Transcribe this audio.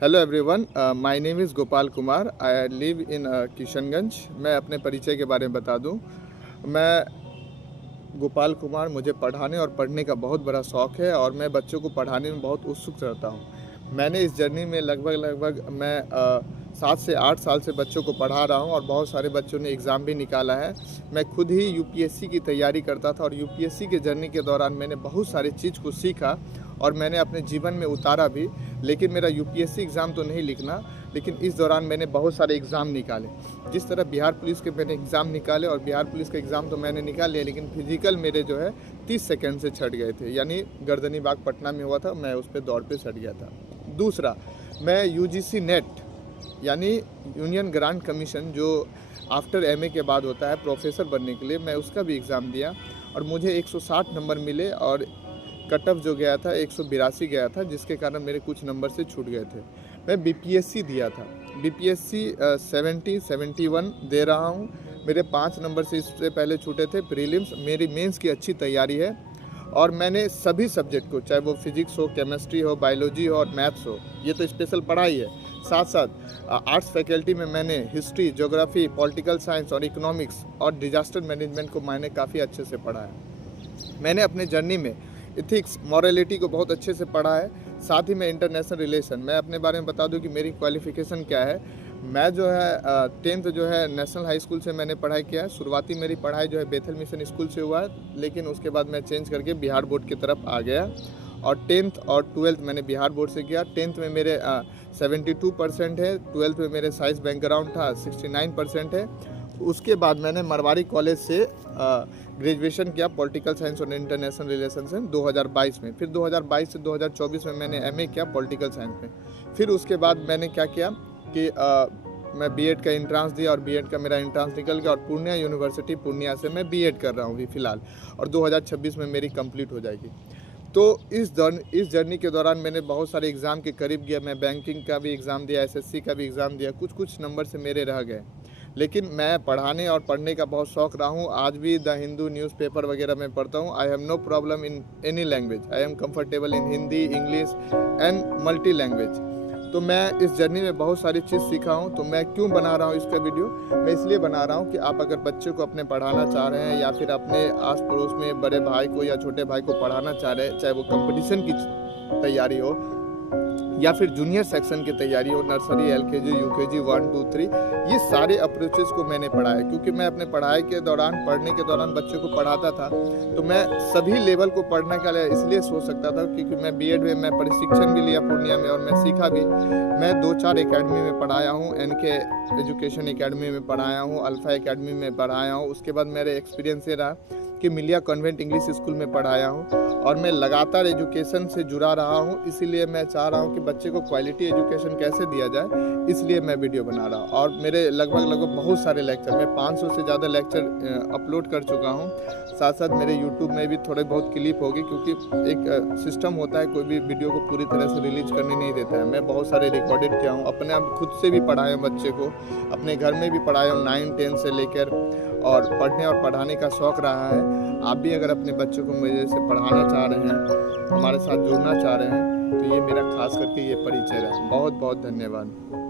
Hello everyone, my name is Gopal Kumar. I live in Kishanganj. मैं अपने परिचय के बारे में बता दूं। मैं गोपाल कुमार, मुझे पढ़ाने और पढ़ने का बहुत बड़ा शौक़ है और मैं बच्चों को पढ़ाने में बहुत उत्सुक रहता हूं। मैंने इस जर्नी में लगभग मैं 7 से 8 साल से बच्चों को पढ़ा रहा हूं और बहुत सारे बच्चों ने एग्ज़ाम भी निकाला है। मैं खुद ही यूपीएससी की तैयारी करता था और यूपीएससी के जर्नी के दौरान मैंने बहुत सारी चीज़ को सीखा और मैंने अपने जीवन में उतारा भी। लेकिन मेरा यूपीएससी एग्ज़ाम तो नहीं लिखना, लेकिन इस दौरान मैंने बहुत सारे एग्ज़ाम निकाले। जिस तरह बिहार पुलिस के मैंने एग्ज़ाम निकाले और बिहार पुलिस का एग्ज़ाम तो मैंने निकाल लिया, लेकिन फिजिकल मेरे जो है 30 सेकंड से छट गए थे। यानी गर्दनी बाग पटना में हुआ था, मैं उस पर दौड़ पे छट गया था। दूसरा, मैं यूजीसी नेट यानी यूनियन ग्रांट कमीशन, जो आफ्टर एमए के बाद होता है प्रोफेसर बनने के लिए, मैं उसका भी एग्ज़ाम दिया और मुझे 160 नंबर मिले और कट ऑफ जो गया था 182 गया था, जिसके कारण मेरे कुछ नंबर से छूट गए थे। मैं बीपीएससी दिया था, बीपीएससी 71 दे रहा हूँ। मेरे 5 नंबर से इससे पहले छूटे थे। प्रीलिम्स, मेरी मेंस की अच्छी तैयारी है और मैंने सभी सब्जेक्ट को, चाहे वो फिजिक्स हो, केमिस्ट्री हो, बायोलॉजी हो और मैथ्स हो, ये तो स्पेशल पढ़ाई है। साथ साथ आर्ट्स फैकल्टी में मैंने हिस्ट्री, ज्योग्राफी, पॉलिटिकल साइंस और इकोनॉमिक्स और डिजास्टर मैनेजमेंट को मैंने काफ़ी अच्छे से पढ़ा है। मैंने अपने जर्नी में इथिक्स, मॉरलिटी को बहुत अच्छे से पढ़ा है। साथ ही मैं इंटरनेशनल रिलेशन, मैं अपने बारे में बता दूं कि मेरी क्वालिफ़िकेशन क्या है। मैं जो है 10th जो है नेशनल हाई स्कूल से मैंने पढ़ाई किया है। शुरुआती मेरी पढ़ाई जो है बेथल मिशन स्कूल से हुआ है, लेकिन उसके बाद मैं चेंज करके बिहार बोर्ड की तरफ आ गया और 10th और 12th मैंने बिहार बोर्ड से किया। 10th में मेरे 72% है, 12th में मेरे साइंस बैकग्राउंड था 69% है। उसके बाद मैंने मरवाड़ी कॉलेज से ग्रेजुएशन किया पॉलिटिकल साइंस और इंटरनेशनल रिलेशन से 2022 में। फिर 2022 से 2024 में मैंने एमए किया पॉलिटिकल साइंस में। फिर उसके बाद मैंने क्या किया कि मैं बीएड का एंट्रांस दिया और बीएड का मेरा एंट्रांस निकल गया और पूर्णिया यूनिवर्सिटी पूर्णिया से मैं बीएड कर रहा हूँ अभी फ़िलहाल, और 2026 में मेरी कंप्लीट हो जाएगी। तो इस जर्नी के दौरान मैंने बहुत सारे एग्ज़ाम के करीब गया। मैं बैंकिंग का भी एग्ज़ाम दिया, एसएससी का भी एग्ज़ाम दिया, कुछ नंबर से मेरे रह गए। लेकिन मैं पढ़ाने और पढ़ने का बहुत शौक़ रहा हूँ। आज भी द हिंदू न्यूज़पेपर वगैरह में पढ़ता हूँ। I have no problem in any language. I am comfortable in Hindi, English and multi language. तो मैं इस जर्नी में बहुत सारी चीज़ सीखा हूँ। तो मैं क्यों बना रहा हूँ इसका वीडियो? मैं इसलिए बना रहा हूँ कि आप अगर बच्चे को अपने पढ़ाना चाह रहे हैं या फिर अपने आस पड़ोस में बड़े भाई को या छोटे भाई को पढ़ाना चाह रहे हैं, चाहे वो कंपटीशन की तैयारी हो या फिर जूनियर सेक्शन की तैयारी हो, नर्सरी, एलकेजी, यूकेजी 1 2 3, ये सारे अप्रोचेस को मैंने पढ़ा है। क्योंकि मैं अपने पढ़ाई के दौरान, पढ़ने के दौरान बच्चों को पढ़ाता था, तो मैं सभी लेवल को पढ़ने का इसलिए सोच सकता था क्योंकि मैं बीएड में मैं प्रशिक्षण भी लिया पूर्णिया में और मैं सीखा भी। मैं 2-4 एकेडमी में पढ़ाया हूँ। एनके एजुकेशन एकेडमी में पढ़ाया हूँ, अल्फ़ा एकेडमी में पढ़ाया हूँ। उसके बाद मेरे एक्सपीरियंस ये रहा कि मिलिया कॉन्वेंट इंग्लिश स्कूल में पढ़ाया हूँ और मैं लगातार एजुकेशन से जुड़ा रहा हूँ। इसीलिए मैं चाह रहा हूँ कि बच्चे को क्वालिटी एजुकेशन कैसे दिया जाए, इसलिए मैं वीडियो बना रहा हूँ। और मेरे लगभग बहुत सारे लेक्चर, मैं 500 से ज़्यादा लेक्चर अपलोड कर चुका हूँ। साथ साथ मेरे यूट्यूब में भी थोड़े बहुत क्लिप होगी, क्योंकि एक सिस्टम होता है, कोई भी वीडियो को पूरी तरह से रिलीज करने नहीं देता है। मैं बहुत सारे रिकॉर्डेड किया हूँ, अपने आप खुद से भी पढ़ाया हूँ बच्चे को, अपने घर में भी पढ़ाया हूँ 9-10 से लेकर, और पढ़ने और पढ़ाने का शौक़ रहा है। आप भी अगर अपने बच्चों को मेरे से पढ़ाना चाह रहे हैं, हमारे साथ जुड़ना चाह रहे हैं, तो ये मेरा खास करके ये परिचय है। बहुत बहुत धन्यवाद।